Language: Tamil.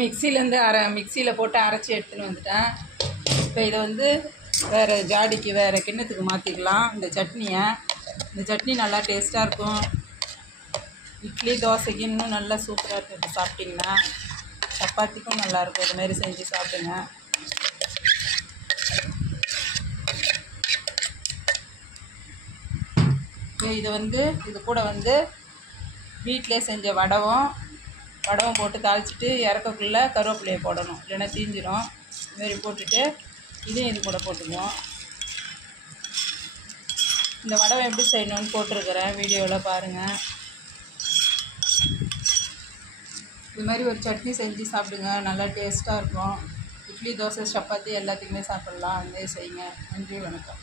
மிக்சியில் போட்டு அரைச்சி எடுத்துன்னு வந்துட்டேன். இப்போ இதை வந்து வேறு ஜாடிக்கு வேறு கிண்ணத்துக்கு மாற்றிக்கலாம். இந்த சட்னி நல்லா டேஸ்ட்டாக இருக்கும். இட்லி தோசைக்கு இன்னும் நல்லா சூப்பராக இருக்கும். இப்போ சாப்பிட்டிங்கன்னா சப்பாத்திக்கும் நல்லாயிருக்கும். இதுமாரி செஞ்சு சாப்பிடுங்க. இது கூட வந்து வீட்டிலே செஞ்ச வடகம் போட்டு தாளிச்சிட்டு இறக்கக்குள்ளே கருவேப்பிலையை போடணும், இல்லைன்னா தீஞ்சிடும். இதுமாரி போட்டுட்டு இதையும் இது கூட போட்டுக்குவோம். இந்த வடகம் எப்படி செய்யணும்னு போட்டிருக்கிறேன், வீடியோவில் பாருங்கள். இது மாதிரி ஒரு சட்னி செஞ்சு சாப்பிடுங்க, நல்லா டேஸ்ட்டாக இருக்கும். இட்லி தோசை சப்பாத்தி எல்லாத்துக்குமே சாப்பிட்லாம். அதுமாரி செய்யுங்க. நன்றி, வணக்கம்.